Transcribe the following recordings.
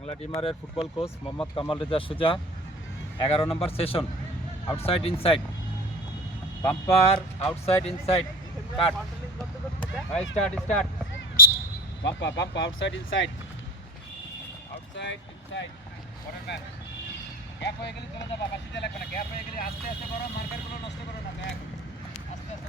বাংলা টিমারের football coach Mohammad Kamal Reza Suja, এগারো নম্বর session outside inside bumper outside inside cut. High start start bumper bumper outside inside outside inside পরের man gap হয়ে গেলে চলে যাবা বাসিতে লাগবে না। গ্যাপ হয়ে গেলে আস্তে আস্তে করো মার্কারগুলো নষ্ট করো না ব্যাগ আস্তে আস্তে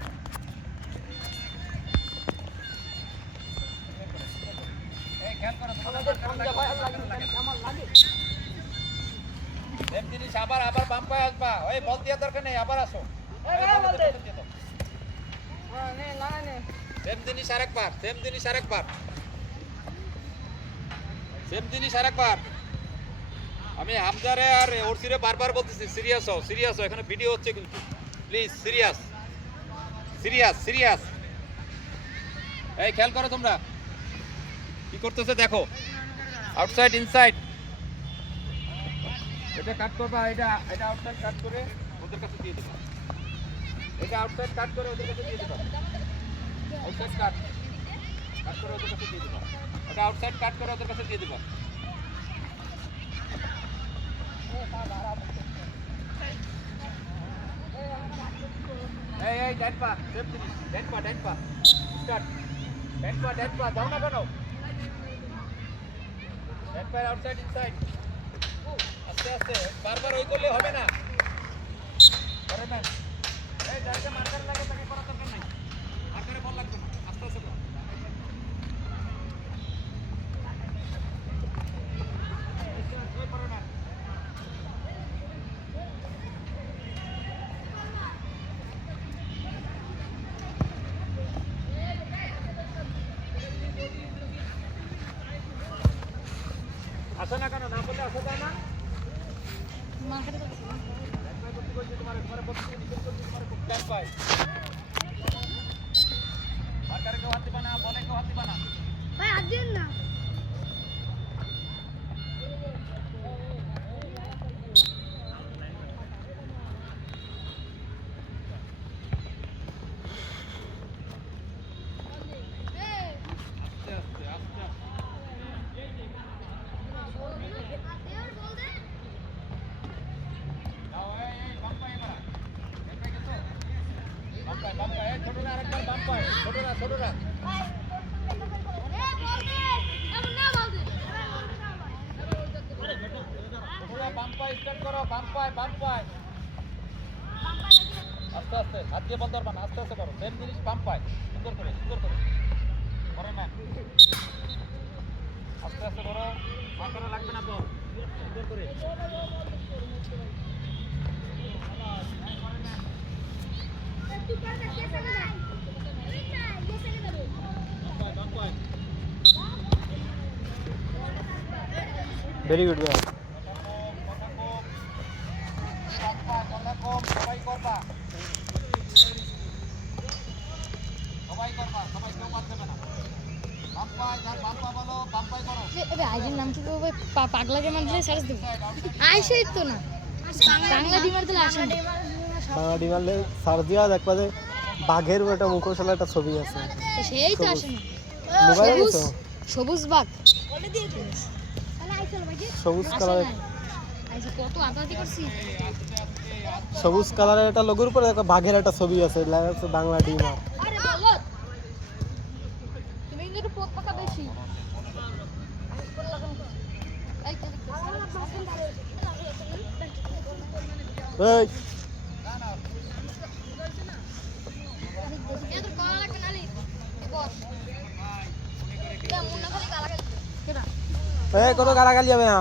জিনিস আবার আবার বাম পায়ে আসবা। ওই বল দেওয়ার দরকার নেই আবার আসো। সেম জিনিস আরেকবার সেম জিনিস আরেকবার। সেম জিনিস আরেকবার। আমি হামজারে আর ওরসিরে বারবার বলতেছি সিরিয়াস হও সিরিয়াস হও। এখানে ভিডিও হচ্ছে কিন্তু। প্লিজ সিরিয়াস সিরিয়াস সিরিয়াস এই খেয়াল করো তোমরা। কি করতেছে দেখো? আউটসাইড ইনসাইড এটা কাট করবা, এটা এটা আউটসাইড কাট করে ওদের কাছে দিয়ে দিবা। এটা আউটসাইড কাট করে ওদের কাছে দিয়ে দিবা। আউটসাইড কাট কাট করে ওদের কাছে দিয়ে দিবা। এটা আউটসাইড কাট করে ওদের কাছে দিয়ে দিবা। এই এই ডান পা সেম জিনিস ডান পা ডান পা স্টার্ট ডান পা ডান পা দাও না কেন? পা আউটসাইড ইনসাইড আস্তে আস্তে। বারবার ওই করলে হবে না। করে না। এই যাকে মার্কার লাগে, তাকে করা দরকার নাই। মার্কারে বল লাগবে না আস্তে আস্তে করো ওই করো না। আসো না কেন? না বললে আসো না মার্কারে কেউ হাত দিবা না বলে কেউ হাত দিবা না ভাই হাত দিন না আস্তে আস্তে আস্তে যাও এই এই বাম পায়ে মারা এই পায়ে গেছো বাম পায়ে বাম পায়ে এই ছোট না আরেকবার বাম পায়ে ছোট না ছোট না ছোট বাম পায়ে স্টার্ট করো বাম পায়ে আস্তে আস্তে, হাত দিয়ে বল আস্তে আস্তে করো। সেম জিনিস বাম পায়ে সুন্দর করে সুন্দর করে। করে ম্যান আস্তে আস্তে করো। না তো। সুন্দর করে। বাম পায়ে ভেরি গুড ভাই সবাই করবা সবাই করবা সবাই কেউ বাদ দেবে না বাম্পাই যার বাম্পা বলো বাম্পাই করো আইজের নাম কি ওই পাগলা জামান সার্চ দেবো। আইসেই তো না। বাংলা ডিমার দিলে আসে বাংলা ডিমান্ডে সার দিয়া দেখবা যে বাঘের একটা মুখোশালা একটা ছবি আছে। সেই তো আসে না সবুজ গেছো সবুজ কালারের সবুজ কালারের একটা লোগোর উপরে একটা বাঘের একটা ছবি আছে বাংলা ডিমার আরে। এই, কত গালাগালি যাবে না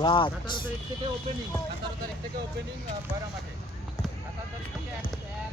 রাত সাতারো তারিখ থেকে ওপেনিং সাতারো তারিখ থেকে ওপেনিং বয়রা মাঠে সাতারো তারিখ থেকে এক এক